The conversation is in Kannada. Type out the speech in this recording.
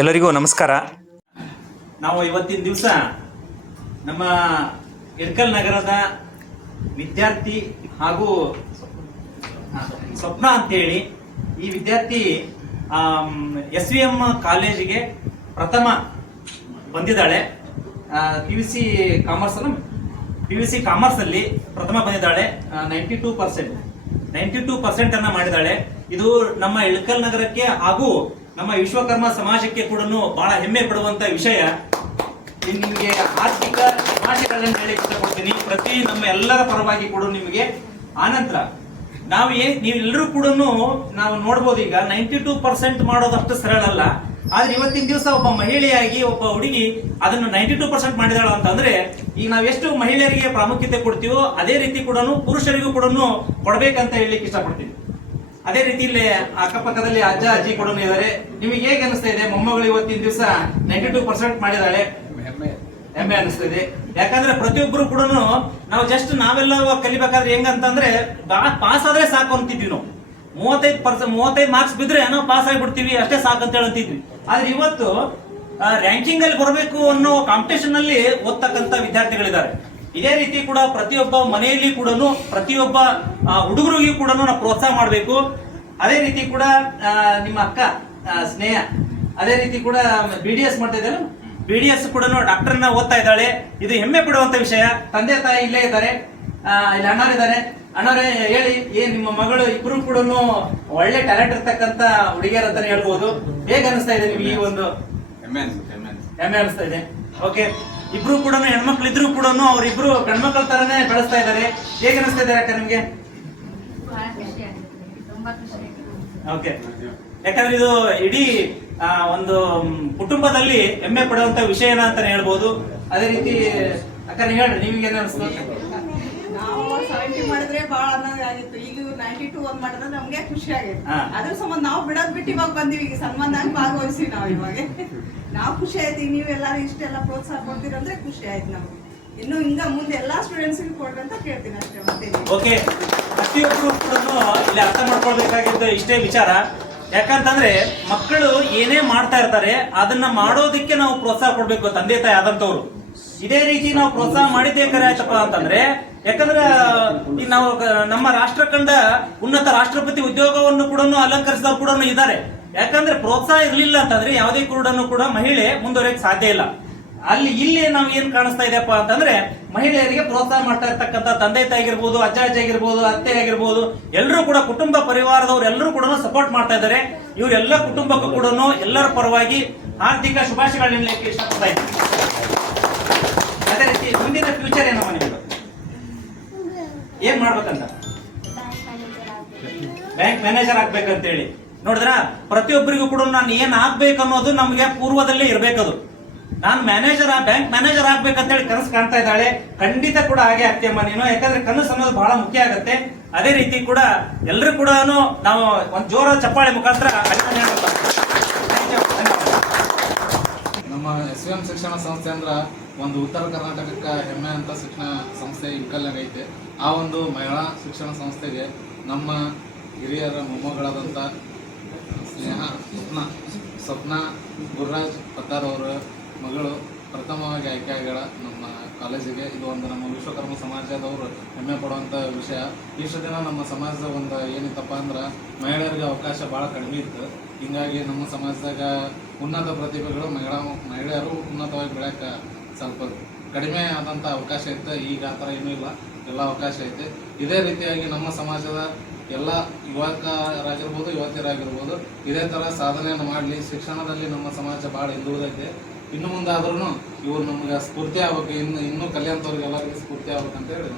ಎಲ್ಲರಿಗೂ ನಮಸ್ಕಾರ. ನಾವು ಇವತ್ತಿನ ದಿವಸ ನಮ್ಮ ಎರ್ಕಲ್ ನಗರದ ವಿದ್ಯಾರ್ಥಿ ಹಾಗೂ ಸ್ವಪ್ನ ಅಂತೇಳಿ ಈ ವಿದ್ಯಾರ್ಥಿ ಎಸ್ ವಿ ಎಂ ಕಾಲೇಜಿಗೆ ಪ್ರಥಮ ಬಂದಿದ್ದಾಳೆ. P U C commerce P U C ಕಾಮರ್ಸಲ್ಲಿ ಪ್ರಥಮ ಬಂದಿದ್ದಾಳೆ. Ninety two percent ninety two ಪರ್ಸೆಂಟನ್ನು ಮಾಡಿದ್ದಾಳೆ. ಇದು ನಮ್ಮ ಇಳಕಲ್ ನಗರಕ್ಕೆ ಹಾಗೂ ನಮ್ಮ ವಿಶ್ವಕರ್ಮ ಸಮಾಜಕ್ಕೆ ಕೂಡ ಬಹಳ ಹೆಮ್ಮೆ ಪಡುವಂತ ವಿಷಯ. ನಿಮಗೆ ಆರ್ಥಿಕ ಸಮಾಜಗಳನ್ನು ಹೇಳಿ ಇಷ್ಟಪಡ್ತೀನಿ. ಪ್ರತಿ ನಮ್ಮ ಎಲ್ಲರ ಪರವಾಗಿ ಕೂಡ ನಿಮಗೆ ಆನಂತರ. ನಾವು ಏ, ನೀವೆಲ್ಲರೂ ಕೂಡ ನಾವು ನೋಡ್ಬೋದು ಈಗ ನೈಂಟಿ ಟೂ ಪರ್ಸೆಂಟ್ ಮಾಡೋದು ಅಷ್ಟು ಸರಳ ಅಲ್ಲ. ಆದ್ರೆ ಇವತ್ತಿನ ದಿವಸ ಒಬ್ಬ ಮಹಿಳೆಯಾಗಿ ಒಬ್ಬ ಹುಡುಗಿ ಅದನ್ನು ನೈಂಟಿ ಟೂ ಪರ್ಸೆಂಟ್ ಮಾಡಿದಾಳ ಅಂತಂದ್ರೆ ಈಗ ನಾವು ಎಷ್ಟು ಮಹಿಳೆಯರಿಗೆ ಪ್ರಾಮುಖ್ಯತೆ ಕೊಡ್ತೀವೋ ಅದೇ ರೀತಿ ಕೂಡ ಪುರುಷರಿಗೂ ಕೂಡ ಕೊಡ್ಬೇಕಂತ ಹೇಳಲಿಕ್ಕೆ ಇಷ್ಟಪಡ್ತೀನಿ. ಅದೇ ರೀತಿ ಇಲ್ಲಿ ಅಕ್ಕಪಕ್ಕದಲ್ಲಿ ಅಜ್ಜ ಅಜ್ಜಿ ಕೂಡ ಇದ್ದಾರೆ. ನಿಮಗೆ ಹೇಗೆ ಅನಿಸ್ತಾ ಇದೆ? ಮೊಮ್ಮಗಳು ಇವತ್ತಿನ ದಿವಸ ನೈಂಟಿ ಟೂ ಪರ್ಸೆಂಟ್ ಮಾಡಿದಾಳೆ. ಹೆಮ್ಮೆ. ಅನಿಸ್ತಾ ಇದೆ. ಯಾಕಂದ್ರೆ ಪ್ರತಿಯೊಬ್ಬರು ಕೂಡ ನಾವು ಜಸ್ಟ್ ನಾವೆಲ್ಲ ಕಲಿಬೇಕಾದ್ರೆ ಹೆಂಗಂತಂದ್ರೆ ಪಾಸ್ ಆದ್ರೆ ಸಾಕು ಅಂತಿದ್ವಿ ನಾವು. ಮೂವತ್ತೈದು ಪರ್ಸೆಂಟ್ ಮೂವತ್ತೈದು ಮಾರ್ಕ್ಸ್ ಬಿದ್ರೆ ನಾವು ಪಾಸ್ ಆಗಿಬಿಡ್ತೀವಿ ಅಷ್ಟೇ ಸಾಕು ಅಂತ ಹೇಳ್ತಿದ್ವಿ. ಆದ್ರೆ ಇವತ್ತು ರ್ಯಾಂಕಿಂಗ್ ಅಲ್ಲಿ ಬರಬೇಕು ಅನ್ನೋ ಕಾಂಪಿಟೇಷನ್ ಅಲ್ಲಿ ಓದ್ತಕ್ಕಂತ ವಿದ್ಯಾರ್ಥಿಗಳಿದ್ದಾರೆ. ಇದೇ ರೀತಿ ಕೂಡ ಪ್ರತಿಯೊಬ್ಬ ಮನೆಯಲ್ಲಿ ಕೂಡ ಪ್ರತಿಯೊಬ್ಬ ಹುಡುಗರಿಗೆ ಕೂಡ ನಾವು ಪ್ರೋತ್ಸಾಹ ಮಾಡಬೇಕು. ಅದೇ ರೀತಿ ಕೂಡ ನಿಮ್ಮ ಅಕ್ಕ ಸ್ನೇಹ ಅದೇ ರೀತಿ ಕೂಡ ಬಿ ಡಿ ಎಸ್ ಮಾಡ್ತಾ ಇದ್ದಾರೆ ಬಿ ಡಿ ಎಸ್ ಕೂಡ ಡಾಕ್ಟರ್ನ ಓದ್ತಾ ಇದ್ದಾಳೆ. ಇದು ಹೆಮ್ಮೆ ಪಡುವಂತ ವಿಷಯ. ತಂದೆ ತಾಯಿ ಇಲ್ಲೇ ಇದ್ದಾರೆ. ಇಲ್ಲಿ ಅಣ್ಣವರಿದ್ದಾರೆ ಅಣ್ಣವರೇ ಹೇಳಿ ಏ ನಿಮ್ಮ ಮಗಳು ಇಬ್ರು ಕೂಡ ಒಳ್ಳೆ ಟ್ಯಾಲೆಂಟ್ ಇರ್ತಕ್ಕಂತ ಹುಡುಗಿಯರ್ ಅಂತಾನೆ ಹೇಳ್ಬೋದು. ಹೇಗೆ ಅನಿಸ್ತಾ ಇದೆ ನಿಮ್ಗೆ ಈ ಒಂದು ಹೆಮ್ಮೆ ಅನ್ಸುತ್ತೆ ಹೆಮ್ಮೆ ಹೆಮ್ಮೆ ಅನಿಸ್ತಾ ಇದೆ? ಓಕೆ ಇಬ್ರು ಕೂಡ ಹೆಣ್ಮಕ್ಳು ಇದ್ರು ಕೂಡ ಅವ್ರಿಬ್ರು ಗಂಡ್ಮಕ್ಳ ತರನೇ ಬೆಳೆಸ್ತಾ ಇದ್ದಾರೆ ಹೇಗೆ ಅನಿಸ್ತಾ ಇದ್ದಾರೆ ಅಕ್ಕ ನಿಮ್ಗೆ? ಓಕೆ. ಯಾಕಂದ್ರೆ ಇದು ಇಡೀ ಒಂದು ಕುಟುಂಬದಲ್ಲಿ ಹೆಮ್ಮೆ ಪಡುವಂತ ವಿಷಯನ ಅಂತಾನೆ ಹೇಳ್ಬೋದು. ಅದೇ ರೀತಿ ಅಕ್ಕ ನೀವು ಹೇಳ್ರಿ ನಿಮ್ಗೆ ಏನ ಅನಿಸ್ತು? ನಾವು ಸೆವೆಂಟಿ ಮಾಡಿದ್ರೆ ಬಹಳ ಅನ್ನೋದು ಆಗಿತ್ತು. ಈಗ ನೈಂಟಿ ಟೂ ಒಂದ್ ಮಾಡಿದ್ರೆ ನಮ್ಗೆ ಖುಷಿ ಆಗೈತೆ. ಹಾ. ಅದ್ರ ಸಂಬಂಧ ನಾವು ಬಿಡೋದ್ ಬಿಟ್ಟು ಇವಾಗ ಬಂದಿವಿ. ಈಗ ಸನ್ಮಾನ ಭಾಗವಹಿಸಿ ನಾವು ಇವಾಗ. ನಾವು ಖುಷಿ ಆಯ್ತು. ಈಗ ನೀವೆಲ್ಲಾರು ಇಷ್ಟೆಲ್ಲ ಪ್ರೋತ್ಸಾಹ ಕೊಡ್ತೀರಂದ್ರೆ ಖುಷಿ ಆಯ್ತು ನಮ್ಗೆ. ಇನ್ನು ಹಿಂಗ ಮುಂದೆ ಎಲ್ಲಾ ಸ್ಟೂಡೆಂಟ್ಸ್ಗೆ ಕೊಡ್ರಿ ಅಂತ ಕೇಳ್ತೀನಿ ಅಷ್ಟೇ. ಮತ್ತೆ ಓಕೆ ಪ್ರತಿಯೊಬ್ಬರು ಕೂಡ ಇಲ್ಲಿ ಅರ್ಥ ಮಾಡ್ಕೊಳ್ಬೇಕಾಗಿದ್ದ ಇಷ್ಟೇ ವಿಚಾರ. ಯಾಕಂತಂದ್ರೆ ಮಕ್ಕಳು ಏನೇ ಮಾಡ್ತಾ ಇರ್ತಾರೆ ಅದನ್ನ ಮಾಡೋದಕ್ಕೆ ನಾವು ಪ್ರೋತ್ಸಾಹ ಕೊಡ್ಬೇಕು ತಂದೆ ತಾಯಿ ಆದಂತವ್ರು. ಇದೇ ರೀತಿ ನಾವು ಪ್ರೋತ್ಸಾಹ ಮಾಡಿದ್ದೇ ಕರೆ ಆಯ್ತಪ್ಪ ಅಂತಂದ್ರೆ ಯಾಕಂದ್ರೆ ಈಗ ನಾವು ನಮ್ಮ ರಾಷ್ಟ್ರ ಕಂಡ ಉನ್ನತ ರಾಷ್ಟ್ರಪತಿ ಉದ್ಯೋಗವನ್ನು ಕೂಡ ಅಲಂಕರಿಸಿದವರು ಕೂಡ ಇದ್ದಾರೆ. ಯಾಕಂದ್ರೆ ಪ್ರೋತ್ಸಾಹ ಇರಲಿಲ್ಲ ಅಂತಂದ್ರೆ ಯಾವುದೇ ಕುರುಡನ್ನು ಕೂಡ ಮಹಿಳೆ ಮುಂದುವರಿಯಕ್ಕೆ ಸಾಧ್ಯ ಇಲ್ಲ. ಅಲ್ಲಿ ಇಲ್ಲಿ ನಾವು ಏನ್ ಕಾಣಿಸ್ತಾ ಇದೆಯಪ್ಪ ಅಂತಂದ್ರೆ, ಮಹಿಳೆಯರಿಗೆ ಪ್ರೋತ್ಸಾಹ ಮಾಡ್ತಾ ಇರ್ತಕ್ಕಂಥ ತಂದೆ ತಾಯಿ ಆಗಿರ್ಬೋದು ಅಜ್ಜ ಅಜ್ಜಿ ಆಗಿರ್ಬೋದು ಅತ್ತೆ ಆಗಿರ್ಬೋದು ಎಲ್ಲರೂ ಕೂಡ ಕುಟುಂಬ ಪರಿವಾರದವ್ರು ಎಲ್ಲರೂ ಕೂಡ ಸಪೋರ್ಟ್ ಮಾಡ್ತಾ ಇದ್ದಾರೆ. ಇವರೆಲ್ಲ ಕುಟುಂಬಕ್ಕೂ ಕೂಡ ಎಲ್ಲರ ಪರವಾಗಿ ಆರ್ಥಿಕ ಶುಭಾಶಯಗಳನ್ನ ಇಷ್ಟಪಡ್ತಾ ಇದ್ದೀನಿ. ಅದೇ ರೀತಿ ಮುಂದಿನ ಫ್ಯೂಚರ್ ಏನೋ ಏನ್ ಮಾಡ್ಬೇಕಂತ? ಬ್ಯಾಂಕ್ ಮ್ಯಾನೇಜರ್ ಆಗ್ಬೇಕಂತ ಹೇಳಿ ನೋಡಿದ್ರ? ಪ್ರತಿಯೊಬ್ಬರಿಗೂ ಕೂಡ ನಾನು ಏನ್ ಆಗ್ಬೇಕು ಅನ್ನೋದು ನಮ್ಗೆ ಪೂರ್ವದಲ್ಲೇ ಇರಬೇಕದು. ನಾನು ಮ್ಯಾನೇಜರ್ ಬ್ಯಾಂಕ್ ಮ್ಯಾನೇಜರ್ ಆಗ್ಬೇಕಂತ ಹೇಳಿ ಕನಸು ಕಾಣ್ತಾ ಇದ್ದಾಳೆ. ಖಂಡಿತ ಕೂಡ ಹಾಗೆ ಆಗ್ತೀಯಮ್ಮ ನೀನು. ಯಾಕಂದ್ರೆ ಕನಸು ಅನ್ನೋದು ಬಹಳ ಮುಖ್ಯ ಆಗತ್ತೆ. ಅದೇ ರೀತಿ ಕೂಡ ಎಲ್ಲರೂ ಕೂಡ ನಾವು ಒಂದ್ ಜೋರ ಚಪ್ಪಾಳೆ ಮುಖಾಂತರ. ನಮ್ಮ ಎಸ್ ಎಂ ಶಿಕ್ಷಣ ಸಂಸ್ಥೆ ಅಂದ್ರೆ ಒಂದು ಉತ್ತರ ಕರ್ನಾಟಕಕ್ಕೆ ಹೆಮ್ಮೆ ಅಂತ ಶಿಕ್ಷಣ ಸಂಸ್ಥೆ ಇಂಕಲ್ನಾಗ ಐತೆ. ಆ ಒಂದು ಮಹಿಳಾ ಶಿಕ್ಷಣ ಸಂಸ್ಥೆಗೆ ನಮ್ಮ ಹಿರಿಯರ ಮೊಮ್ಮಗಳಾದಂಥ ಸ್ನೇಹ, ಸ್ವಪ್ನ ಸ್ವಪ್ನ ಗುರುರಾಜ್ ಪತ್ತಾರ್ ಅವರ ಮಗಳು ಪ್ರಥಮವಾಗಿ ಆಯ್ಕೆ ಆಗ್ಯಾಳ ನಮ್ಮ ಕಾಲೇಜಿಗೆ. ಇದು ಒಂದು ನಮ್ಮ ವಿಶ್ವಕರ್ಮ ಸಮಾಜದವರು ಹೆಮ್ಮೆ ಪಡುವಂಥ ವಿಷಯ. ಇಷ್ಟು ದಿನ ನಮ್ಮ ಸಮಾಜದ ಒಂದು ಏನಿತ್ತಪ್ಪ ಅಂದ್ರೆ ಮಹಿಳೆಯರಿಗೆ ಅವಕಾಶ ಭಾಳ ಕಡಿಮೆ ಇತ್ತು. ಹೀಗಾಗಿ ನಮ್ಮ ಸಮಾಜದಾಗ ಉನ್ನತ ಪ್ರತಿಭೆಗಳು ಮಹಿಳಾ ಮಹಿಳೆಯರು ಉನ್ನತವಾಗಿ ಬೆಳೆಯಕ್ಕೆ ಸ್ವಲ್ಪ ಕಡಿಮೆ ಆದಂಥ ಅವಕಾಶ ಇತ್ತು. ಈಗ ಆ ಥರ ಏನೂ ಇಲ್ಲ. ಎಲ್ಲ ಅವಕಾಶ ಐತೆ. ಇದೇ ರೀತಿಯಾಗಿ ನಮ್ಮ ಸಮಾಜದ ಎಲ್ಲ ಯುವಕರಾಗಿರ್ಬೋದು ಯುವತಿಯರಾಗಿರ್ಬೋದು ಇದೇ ಥರ ಸಾಧನೆಯನ್ನು ಮಾಡಲಿ. ಶಿಕ್ಷಣದಲ್ಲಿ ನಮ್ಮ ಸಮಾಜ ಭಾಳ ಹಿಂದುಳಿದೈತೆ. ಇನ್ನು ಮುಂದಾದ್ರೂ ಇವರು ನಮ್ಗೆ ಸ್ಫೂರ್ತಿ ಆಗ್ಬೇಕು. ಇನ್ನು, ಇನ್ನೂ ಕಲಿಯಂಥವ್ರಿಗೆ ಎಲ್ಲರಿಗೂ ಸ್ಫೂರ್ತಿ ಆಗ್ಬೇಕಂತ ಹೇಳಿ